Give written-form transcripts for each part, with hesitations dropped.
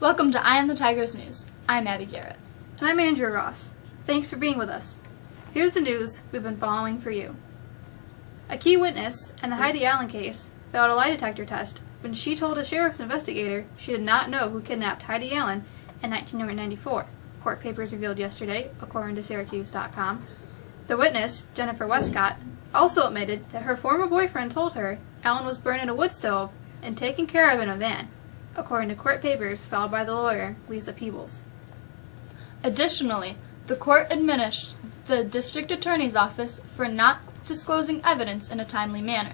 Welcome to Eye on the Tigers News. I'm Abby Garrett. And I'm Andrew Ross. Thanks for being with us. Here's the news we've been following for you. A key witness in the Heidi Allen case failed a lie detector test when she told a sheriff's investigator she did not know who kidnapped Heidi Allen in 1994, court papers revealed yesterday, according to Syracuse.com. The witness, Jennifer Westcott, also admitted that her former boyfriend told her Allen was burning a wood stove and taken care of in a van, according to court papers filed by the lawyer, Lisa Peebles. Additionally, the court admonished the district attorney's office for not disclosing evidence in a timely manner,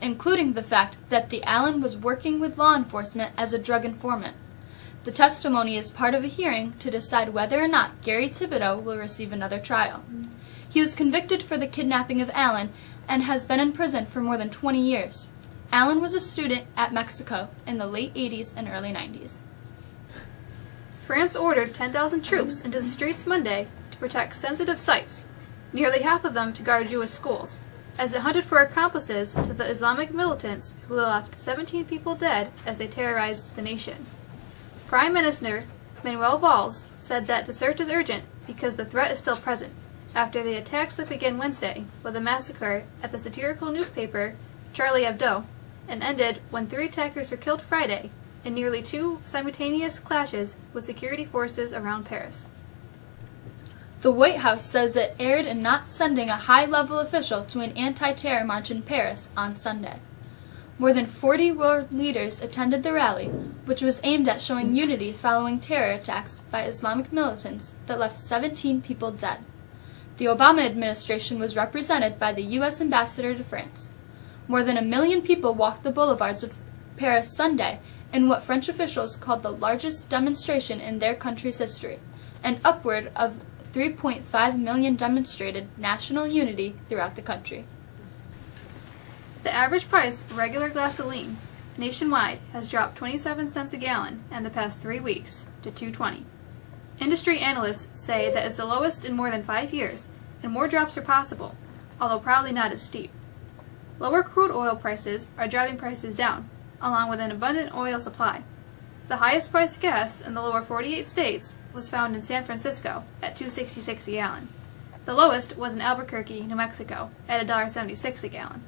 including the fact that the Allen was working with law enforcement as a drug informant. The testimony is part of a hearing to decide whether or not Gary Thibodeau will receive another trial. He was convicted for the kidnapping of Allen and has been in prison for more than 20 years. Allen was a student at Mexico in the late 80s and early 90s. France ordered 10,000 troops into the streets Monday to protect sensitive sites, nearly half of them to guard Jewish schools, as it hunted for accomplices to the Islamic militants who left 17 people dead as they terrorized the nation. Prime Minister Manuel Valls said that the search is urgent because the threat is still present after the attacks that began Wednesday with a massacre at the satirical newspaper Charlie Hebdo and ended when 3 attackers were killed Friday in nearly 2 simultaneous clashes with security forces around Paris. The White House says it erred in not sending a high-level official to an anti-terror march in Paris on Sunday. More than 40 world leaders attended the rally, which was aimed at showing unity following terror attacks by Islamic militants that left 17 people dead. The Obama administration was represented by the U.S. ambassador to France. More than 1 million people walked the boulevards of Paris Sunday in what French officials called the largest demonstration in their country's history, and upward of 3.5 million demonstrated national unity throughout the country. The average price of regular gasoline nationwide has dropped 27 cents a gallon in the past 3 weeks to $2.20. Industry analysts say that it's the lowest in more than 5 years, and more drops are possible, although probably not as steep. Lower crude oil prices are driving prices down, along with an abundant oil supply. The highest priced gas in the lower 48 states was found in San Francisco at $2.66 a gallon. The lowest was in Albuquerque, New Mexico, at $1.76 a gallon.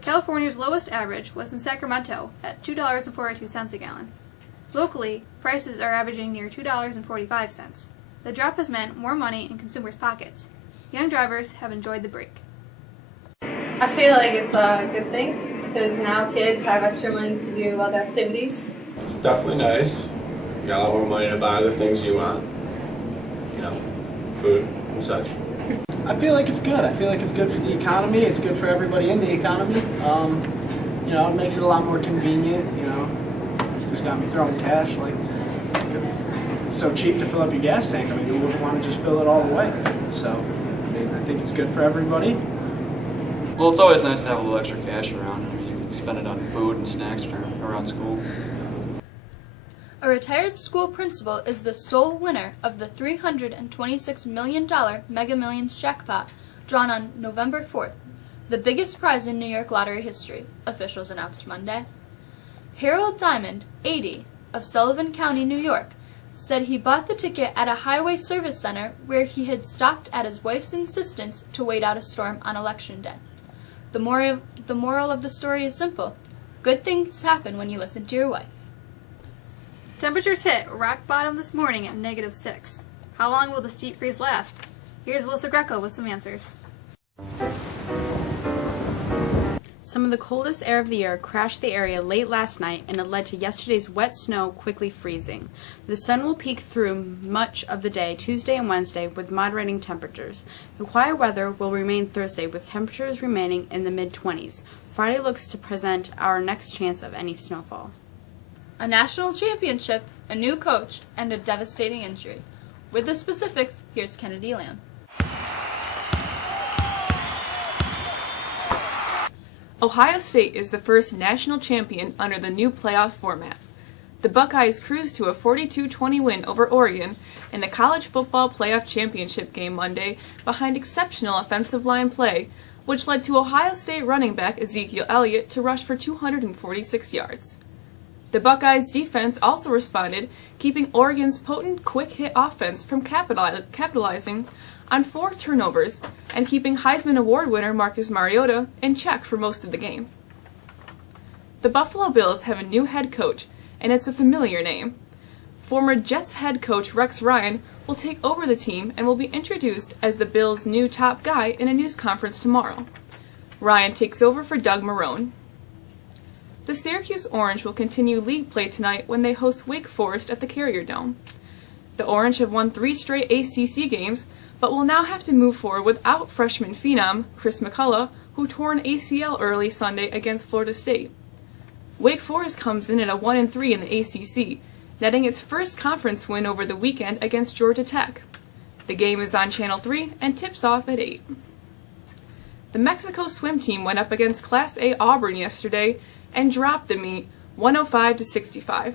California's lowest average was in Sacramento at $2.42 a gallon. Locally, prices are averaging near $2.45. The drop has meant more money in consumers' pockets. Young drivers have enjoyed the break. I feel like it's a good thing because now kids have extra money to do other activities. It's definitely nice. You got a lot more money to buy other things you want. Food and such. I feel like it's good. I feel like it's good for the economy. It's good for everybody in the economy. It makes it a lot more convenient. Just got me throwing cash. It's so cheap to fill up your gas tank. I mean, who wouldn't want to just fill it all the way? So, I think it's good for everybody. Well, it's always nice to have a little extra cash around. You can spend it on food and snacks around school. A retired school principal is the sole winner of the $326 million Mega Millions jackpot drawn on November 4th, the biggest prize in New York lottery history, officials announced Monday. Harold Diamond, 80, of Sullivan County, New York, said he bought the ticket at a highway service center where he had stopped at his wife's insistence to wait out a storm on Election Day. The moral of the story is simple. Good things happen when you listen to your wife. Temperatures hit rock bottom this morning at -6. How long will the steep freeze last? Here's Alyssa Greco with some answers. Some of the coldest air of the year crashed the area late last night, and it led to yesterday's wet snow quickly freezing. The sun will peek through much of the day Tuesday and Wednesday with moderating temperatures. The quiet weather will remain Thursday with temperatures remaining in the mid-20s. Friday looks to present our next chance of any snowfall. A national championship, a new coach, and a devastating injury. With the specifics, here's Kennedy Lamb. Ohio State is the first national champion under the new playoff format. The Buckeyes cruised to a 42-20 win over Oregon in the college football playoff championship game Monday behind exceptional offensive line play, which led to Ohio State running back Ezekiel Elliott to rush for 246 yards. The Buckeyes' defense also responded, keeping Oregon's potent quick-hit offense from capitalizing on 4 turnovers and keeping Heisman Award winner Marcus Mariota in check for most of the game. The Buffalo Bills have a new head coach, and it's a familiar name. Former Jets head coach Rex Ryan will take over the team and will be introduced as the Bills' new top guy in a news conference tomorrow. Ryan takes over for Doug Marrone. The Syracuse Orange will continue league play tonight when they host Wake Forest at the Carrier Dome. The Orange have won 3 straight ACC games, but will now have to move forward without freshman phenom Chris McCullough, who tore an ACL early Sunday against Florida State. Wake Forest comes in at a 1-3 in the ACC, netting its first conference win over the weekend against Georgia Tech. The game is on Channel 3 and tips off at 8. The Mexico swim team went up against Class A Auburn yesterday and dropped the meet 105-65.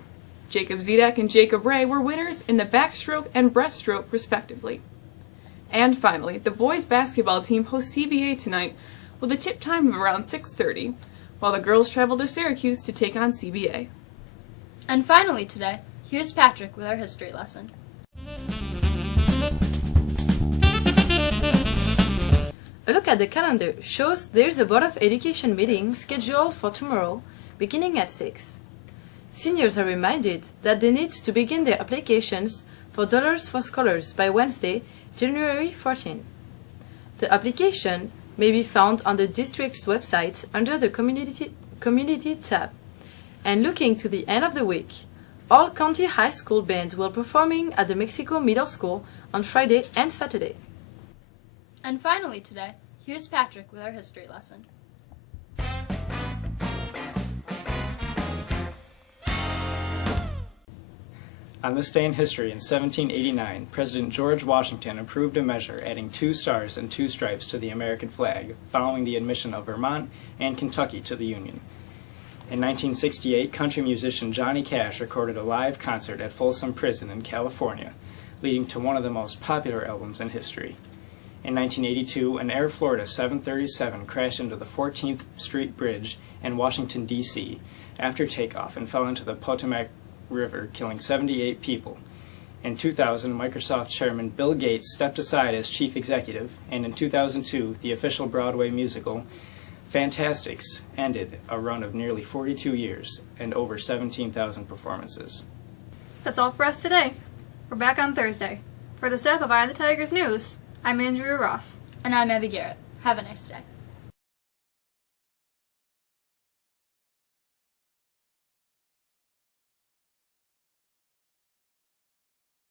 Jacob Zedek and Jacob Ray were winners in the backstroke and breaststroke respectively. And finally, the boys basketball team hosts CBA tonight with a tip time of around 6:30, while the girls travel to Syracuse to take on CBA. And finally today, here's Patrick with our history lesson. A look at the calendar shows there's a Board of Education meeting scheduled for tomorrow, beginning at 6. Seniors are reminded that they need to begin their applications for Dollars for Scholars by Wednesday, January 14. The application may be found on the district's website under the Community tab. And looking to the end of the week, all county high school bands will be performing at the Mexico Middle School on Friday and Saturday. And finally today, here's Patrick with our history lesson. On this day in history, in 1789, President George Washington approved a measure adding 2 stars and 2 stripes to the American flag, following the admission of Vermont and Kentucky to the Union. In 1968, country musician Johnny Cash recorded a live concert at Folsom Prison in California, leading to one of the most popular albums in history. In 1982, an Air Florida 737 crashed into the 14th Street Bridge in Washington, D.C. after takeoff and fell into the Potomac River, killing 78 people. In 2000, Microsoft chairman Bill Gates stepped aside as chief executive, and in 2002, the official Broadway musical Fantastics ended a run of nearly 42 years and over 17,000 performances. That's all for us today. We're back on Thursday. For the staff of Eye of the Tigers News, I'm Andrea Ross. And I'm Abby Garrett. Have a nice day.